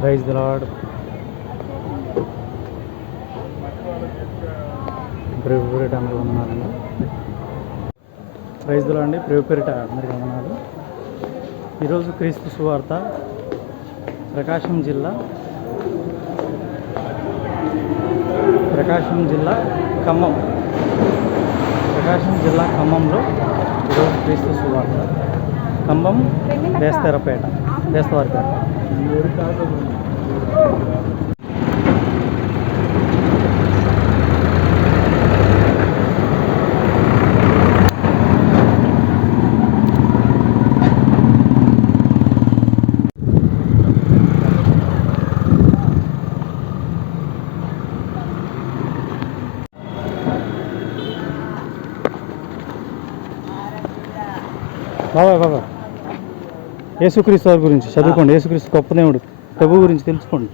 Praise the lord. ప్రేరేపేట అందరూ వందనాలండి. Praise the lord అండి. ప్రేరేపేట అందరికీ వందనాలు. ఈరోజు క్రీస్తు సువార్త ప్రకాశం జిల్లా ఖమ్మంలో ఈరోజు క్రీస్తు సువార్త. ఖమ్మం బేస్తవారిపేట. బాబా యేసుక్రీస్తు వారి గురించి చదువుకోండి. యేసుక్రీస్తు గొప్ప దేవుడు, ప్రభు గురించి తెలుసుకోండి.